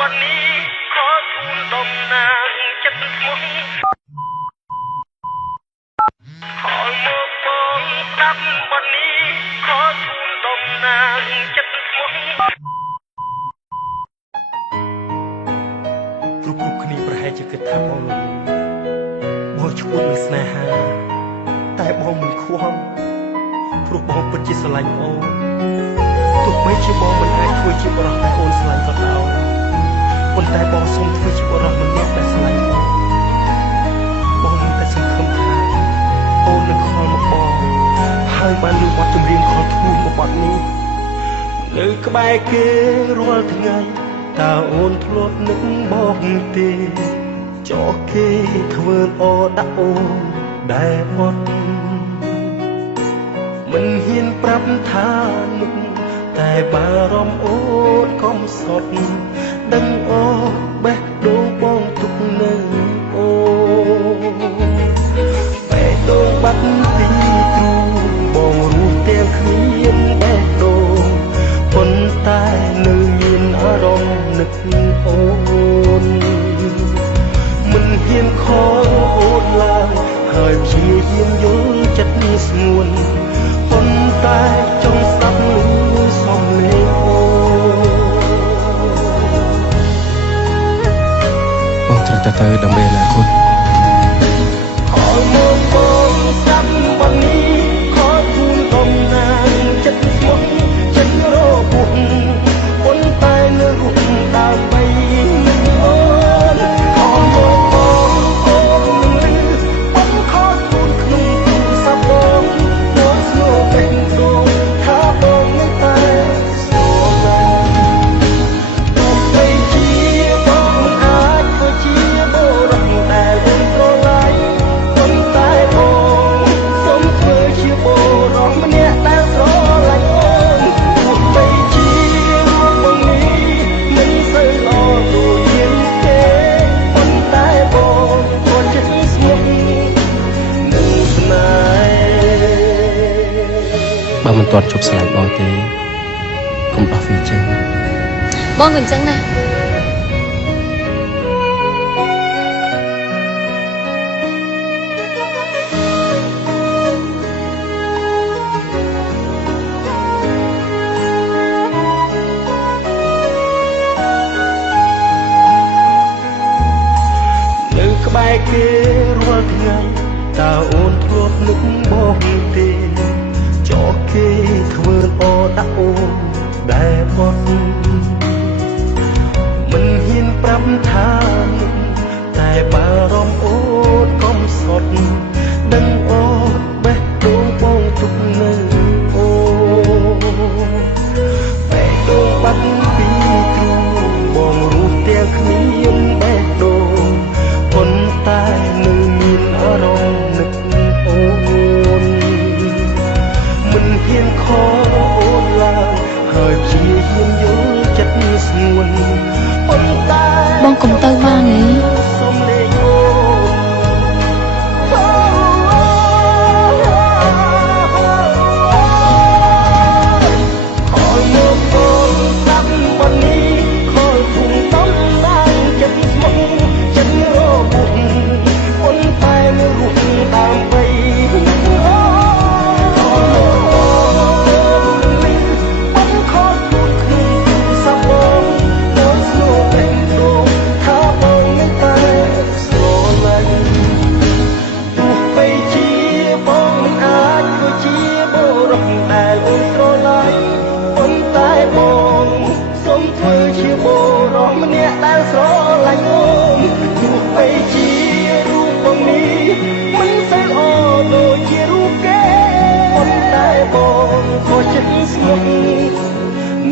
วันนี้ขอทูลดมนางจัดมงขอมอบมองรับวันนี้ขอทูลดมนางจัดมงគ្រប់គ្នាប្រហែលជាគិតថាបងឈួតនឹងស្នេហាតែបងមិនខ្វល់ព្រោះបងពិតជាស្រឡាញ់អូនទោះបីជាបងមិនអាចធ្វើជាបរិសុទ្ធតែអូនស្រឡាញ់ក៏ដោយប៉ុន្តែបងសូមធ្វើជាបរិសុទ្ធម្នាក់ដែលស្រឡាញ់បងមានតែសង្ឃឹមថាអូននឹងខលមកបងហើយបានលើបទចម្រៀងខលធ្ងន់មួយបទនេះនៅក្បែរគេរាល់ថ្ងៃតើអូនធ្លាប់នឹកបងទេចោះគេធ្វើល្អដាក់អូនដែលអត់មិនហ៊ានប្រាប់ថានឹកតែបារម្ភអូនកុំសត់ដឹងអូនបេះដូងបងទុកនៅអូបេះដូងបាត់ពីទ្រូងបងរស់ទាំងគ្មានបេះដូងប៉ុន្តែនៅមានអារម្មណ៍នឹកអូនមិនហ៊ានខលអូនឡើយហើយព្យាយាមយល់ចិត្តស្ងួនប៉ុន្តែចង់ស្ដាប់ឮសំឡេងអូបងត្រូវតែទៅដើម្បីអនាគតខលមកបងស្ដាប់วันนี้ខលជូនកំណាងចិត្តស្មោះចិត្តរបួសប៉ុន្តែនៅរស់ដើម្បីអូនខលមកបងអូនលឺបងខលជូនក្នុងទូរស័ព្ទបងបងស្នូពេញដងថាបងមិនតែស្រឡាញ់ទោះបីជាបងអាចធ្វើជាបរិសុទ្ធដែលអូនស្រឡាញ់ប៉ុន្តែបងសូមធ្វើជាបរិសុទ្ធម្នាក់ដែលស្រឡាញ់អូនទោះបីជារូបបងនេះមិនសូវល្អដូចជាគេប៉ុន្តែបងក៏ចិត្តស្ងប់នឹងស្នេហ៍បើមិនទាន់ជប់ស្រឡាញ់បងទេកុំដោះវាចេញបងក៏អញ្ចឹងណានៅក្បែរគេរាល់ថ្ងៃតើអូនធ្លាប់នឹកបងទេចោះគេធ្វើល្អដាក់អូនដែលអត់មិនហ៊ានប្រាប់ថានឹកតែបារម្ភអូនកុំសត់ដឹងអូនបេះដូងបងទុកនៅអូបេះដូងបាត់ពីទ្រូងបងរស់ទាំងគ្មានបេះដូងប៉ុន្តែនៅមានអារម្មណ៍នឹកអូនមិនហ៊ានខលអូនឡើយហើយព្យាយាមយល់ចិត្តស្ងួនប៉ុន្តែបងកុំទៅបានទេសំឡេងអូនខលមកបងស្ដាប់วันนี้ខលភូមិតំណាងចិត្តស្មោះចិត្តរបួសប៉ុន្តែនៅរស់ដើម្បីស្រឡាញ់អូនទោះបីជារូបបងនេះមិនសូវល្អដូចជារូបគេប៉ុន្តែបងក៏ចិត្តស្ងប់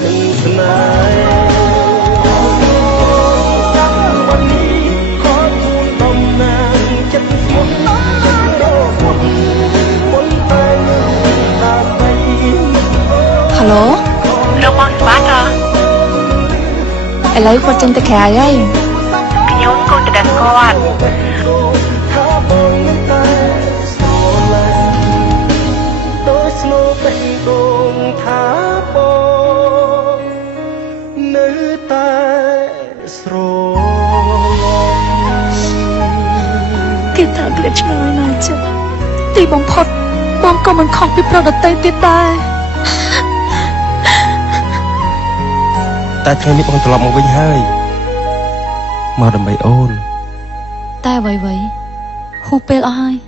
នឹងស្នេហ៍วันนี้ขอทูลដំណើរចិត្តស្មោះចិត្តដ៏មុនប៉ុន្តែដើម្បី ហៅឡូលោកបងស្បាតឥឡូវគាត់ចេញទៅក្រៅហើយខ្ញុំគូទៅដល់គាត់ដោយស្នូបេះដូងថាបងនៅតែស្រ គេថាក្លៀតឆ្លើយណាចាទីបំផុតបងក៏មិនខុសពីប្រុសដទៃទៀតដែរ តែថ្ងៃនេះបងត្រឡប់មកវិញហើយមកដើម្បីអូន តែអ្វីៗហួសពេលអស់ហើយ